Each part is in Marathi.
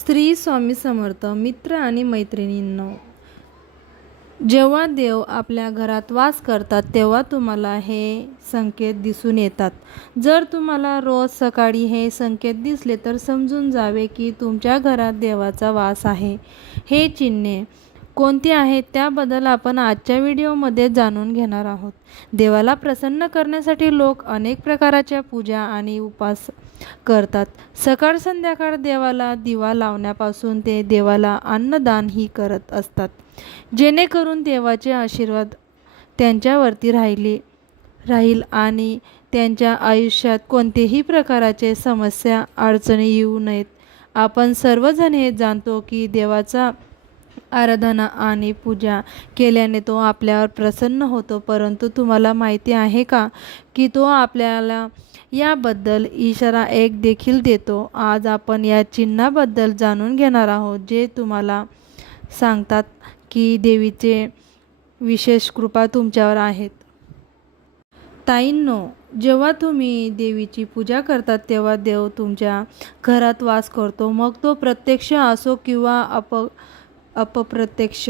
श्री स्वामी समर्थ. मित्र आणि मैत्रिणींनो, जेव्हा देव आपल्या घरात वास करतात तेव्हा तुम्हाला हे संकेत दिसून येतात. जर तुम्हाला रोज सकाळी हे संकेत दिसले तर समजून जावे की तुमच्या घरात देवाचा वास आहे. हे चिन्हे कोणती आहेत त्याबद्दल आपण आजच्या व्हिडिओमध्ये जाणून घेणार आहोत. देवाला प्रसन्न करण्यासाठी लोक अनेक प्रकारच्या पूजा आणि उपवास करतात. सकाळ संध्याकाळ देवाला दिवा लावण्यापासून ते देवाला अन्नदानही करत असतात, जेणेकरून देवाचे आशीर्वाद त्यांच्यावरती राहील आणि त्यांच्या आयुष्यात कोणतेही प्रकारचे समस्या अडचणी येऊ नयेत. आपण सर्वजण हे जाणतो की देवाचा आराधना आणि पूजा केल्याने तो आपल्यावर प्रसन्न होतो, परंतु तुम्हाला माहिती आहे का की तो आपल्याला याबद्दल इशारा एक देखील देतो. आज आपण या चिन्हाबद्दल जाणून घेणार आहोत, जे तुम्हाला सांगतात की देवीचे विशेष कृपा तुमच्यावर आहेत. ताईंनो, जेव्हा तुम्ही देवीची पूजा करतात तेव्हा देव तुमच्या घरात वास करतो. मग तो प्रत्यक्ष असो किंवा अप्रत्यक्ष,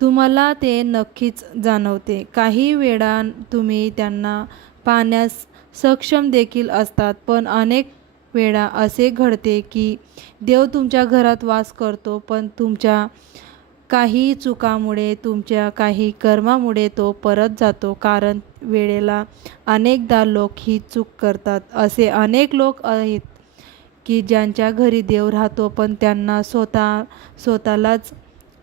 तुम्हाला ते नक्कीच जाणवते. काही वेळा तुम्ही त्यांना पाहण्यास सक्षम देखील असतात, पण अनेक वेळा असे घडते की देव तुमच्या घरात वास करतो, पण तुमच्या काही चुकामुळे, तुमच्या काही कर्मामुळे तो परत जातो. कारण वेळेला अनेकदा लोक ही चूक करतात. असे अनेक लोक आहेत की ज्यांच्या घरी देव राहतो, पण त्यांना स्वतःलाच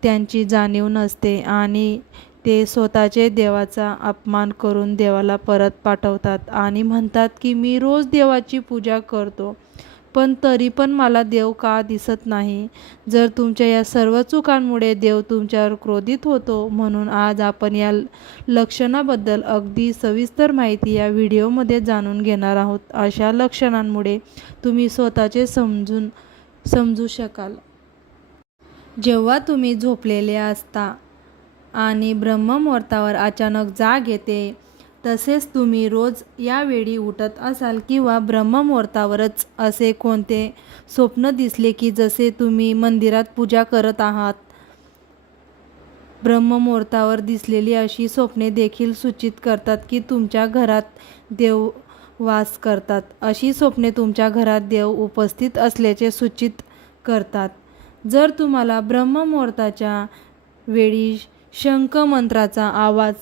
त्यांची जाणीव नसते आणि ते स्वतःचे देवाचा अपमान करून देवाला परत पाठवतात आणि म्हणतात की मी रोज देवाची पूजा करतो, पण तरी पण मला देव का दिसत नाही. जर तुमच्या या सर्व चुकांमुळे देव तुमच्यावर क्रोधित होतो. म्हणून आज आपण या लक्षणाबद्दल अगदी सविस्तर माहिती या व्हिडिओमध्ये जाणून घेणार आहोत. अशा लक्षणांमुळे तुम्ही स्वतःचे समजू शकाल. जेव्हा तुम्ही झोपलेले असता आणि ब्रह्ममुहूर्तावर अचानक जाग येते, तसेच तुम्ही रोज यावेळी उठत असाल किंवा ब्रह्ममुहूर्तावरच असे कोणते स्वप्न दिसले की जसे तुम्ही मंदिरात पूजा करत आहात. ब्रह्ममुहूर्तावर दिसलेली अशी स्वप्ने देखील सूचित करतात की तुमच्या घरात देव वास करतात. अशी स्वप्ने तुमच्या घरात देव उपस्थित असल्याचे सूचित करतात. जर तुम्हाला ब्रह्ममुहूर्ताच्या वेळी शंख मंत्राचा आवाज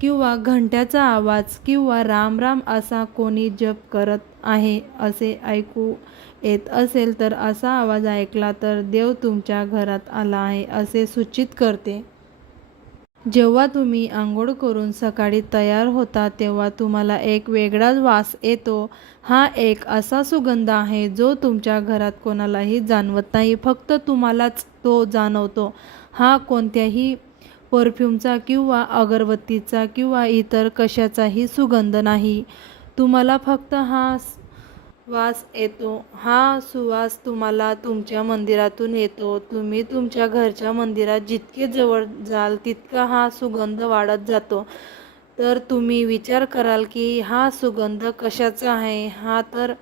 किंवा घंट्याचा आवाज किंवा राम राम असा कोणी जप करत आहे असे ऐकू येत असेल तर असा आवाज ऐकला तर देव तुमच्या घरात आला आहे असे सूचित करते. जेव्हा तुम्ही आंघोळ करून सकाळी तयार होता तेव्हा तुम्हाला एक वेगळाच वास येतो. हा एक असा सुगंध आहे जो तुमच्या घरात कोणालाही जाणवत नाही, फक्त तुम्हालाच तो जाणवतो. हा कोणत्याही परफ्यूमचा किंवा अगरबत्तीचा किंवा इतर कशाचाही सुगंध नाही. तुम्हाला फक्त हा वास येतो. हा सुवास तुम्हाला तुमच्या मंदिरातून येतो. तुम्ही तुमच्या घरच्या मंदिरात जितके जवळ जाल तितका हा सुगंध वाढत जातो. तर तुम्ही विचार कराल की हा सुगंध कशाचा आहे. हा तर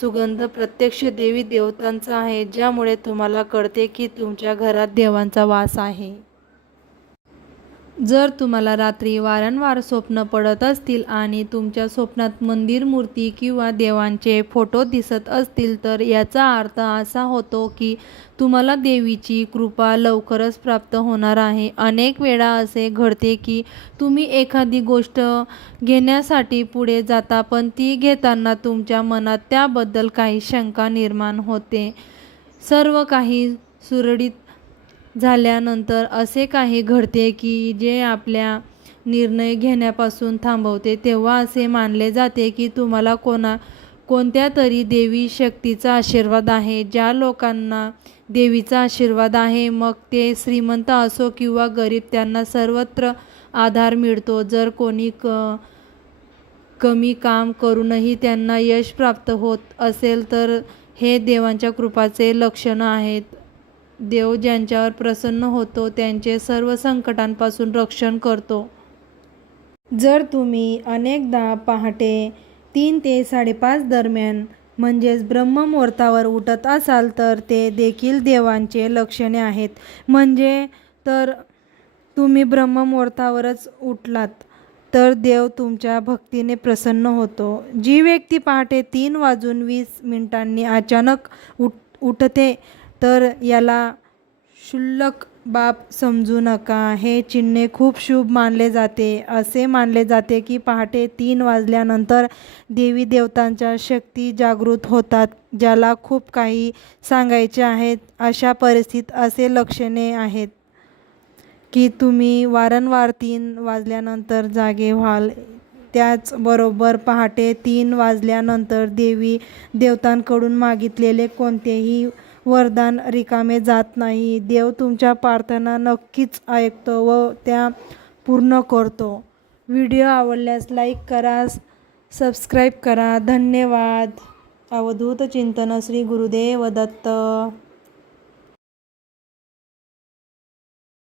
सुगंध प्रत्यक्ष देवी देवतांचा आहे, ज्यामुळे तुम्हाला कळते की तुमच्या घरात देवांचा वास आहे. जर तुम्हाला रात्री वारंवार स्वप्न पडत असतील आणि तुमच्या स्वप्नात मंदिर, मूर्ती किंवा देवांचे फोटो दिसत असतील तर याचा अर्थ असा होतो की तुम्हाला देवीची कृपा लवकरच प्राप्त होणार आहे. अनेक वेळा असे घडते की तुम्ही एखादी गोष्ट घेण्यासाठी पुढे जाता, पण ती घेताना तुमच्या मनात त्याबद्दल काही शंका निर्माण होते. सर्व काही सुरळीत झाल्यानंतर असे काही घडते की जे आपल्या निर्णय घेण्यापासून थांबवते. तेव्हा असे मानले जाते की तुम्हाला कोणत्या तरी देवी शक्तीचा आशीर्वाद आहे. ज्या लोकांना देवीचा आशीर्वाद आहे, मग ते श्रीमंत असो किंवा गरीब, त्यांना सर्वत्र आधार मिळतो. जर कोणी कमी काम करूनही त्यांना यश प्राप्त होत असेल तर हे देवांच्या कृपाचे लक्षण आहेत. देव ज्यांच्यावर प्रसन्न होतो त्यांचे सर्व संकटांपासून रक्षण करतो. जर तुम्ही अनेकदा पहाटे 3 ते 5:30 दरम्यान म्हणजेच ब्रह्ममुहूर्तावर उठत असाल तर ते देखील देवांचे लक्षणे आहेत. म्हणजे तर तुम्ही ब्रह्ममुहूर्तावरच उठलात तर देव तुमच्या भक्तीने प्रसन्न होतो. जी व्यक्ती पहाटे 3:20 अचानक उठते तर याला क्षुल्लक बाब समजू नका. हे चिन्ह खूप शुभ मानले जाते. असे मानले जाते की पहाटे 3 वाजल्यानंतर देवी देवतांच्या शक्ती जागृत होतात. ज्याला खूप काही सांगायचे आहेत अशा परिस्थितीत असे लक्षणे आहेत की तुम्ही वारंवार 3 वाजल्यानंतर जागे व्हाल. त्याचबरोबर पहाटे 3 वाजल्यानंतर देवी देवतांकडून मागितलेले कोणतेही वरदान रिकामे जात नाही. देव तुमच्या प्रार्थना नक्कीच ऐकतो व त्या पूर्ण करतो. व्हिडिओ आवडल्यास लाईक करा, सबस्क्राईब करा. धन्यवाद. अवधूत चिंतन श्री गुरुदेव दत्त.